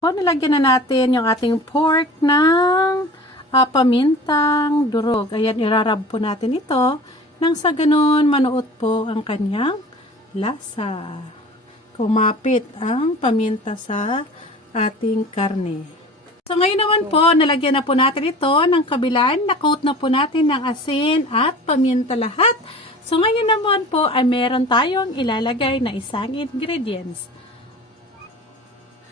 Po, nilagyan na natin yung ating pork ng pamintang durog. Ayan, irarab po natin ito nang sa ganun manuot po ang kanyang lasa. Kumapit ang paminta sa ating karne. So ngayon naman po, nalagyan na po natin ito ng kabilaan. Na-coat na po natin ng asin at paminta lahat. So ngayon naman po ay meron tayong ilalagay na isang ingredients.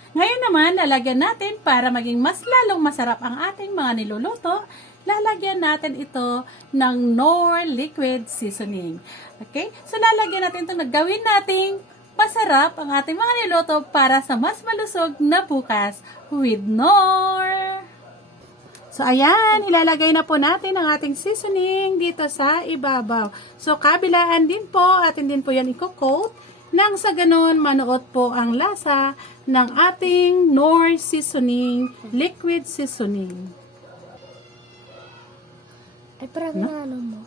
Ngayon naman, lalagyan natin para maging mas lalong masarap ang ating mga niluluto, lalagyan natin ito ng Knorr liquid seasoning. Okay? So lalagyan natin ito, gawin nating masarap ang ating mga niluto para sa mas malusog na bukas with Knorr. So ayan, ilalagay na po natin ang ating seasoning dito sa ibabaw. So kabilaan din po, atin din po yan i-coat nang sa ganon manuot po ang lasa ng ating Knorr seasoning, liquid seasoning. Ay, parang ano mo?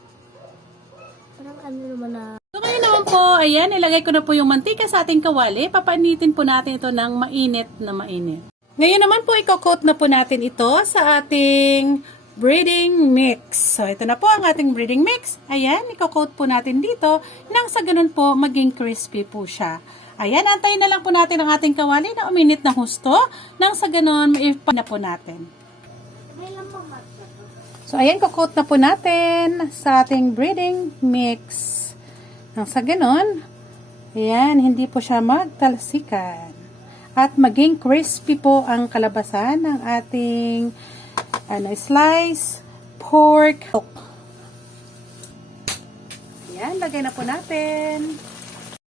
Parang ano naman na... So ngayon naman po, ayan, ilagay ko na po yung mantika sa ating kawali. Papainitin po natin ito ng mainit na mainit. Ngayon naman po, i-coat na po natin ito sa ating breading mix. So, ito na po ang ating breading mix. Ayan, i-coat po natin dito nang sa ganun po maging crispy po siya. Ayan, antayin na lang po natin ang ating kawali na uminit na husto nang sa ganun maipan na po natin. So, ayan, coat na po natin sa ating breading mix. Nang sa ganun, ayan, hindi po siya magtalsikan. At maging crispy po ang kalabasan ng ating slice pork. Ayan, lagay na po natin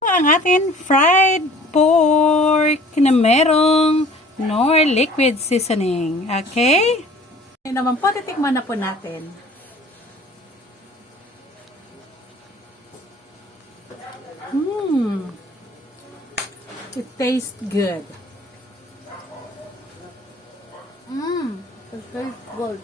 ang ating fried pork na merong Knorr liquid seasoning. Okay? Ngayon naman po, titikman na po natin. It tastes good. It tastes good.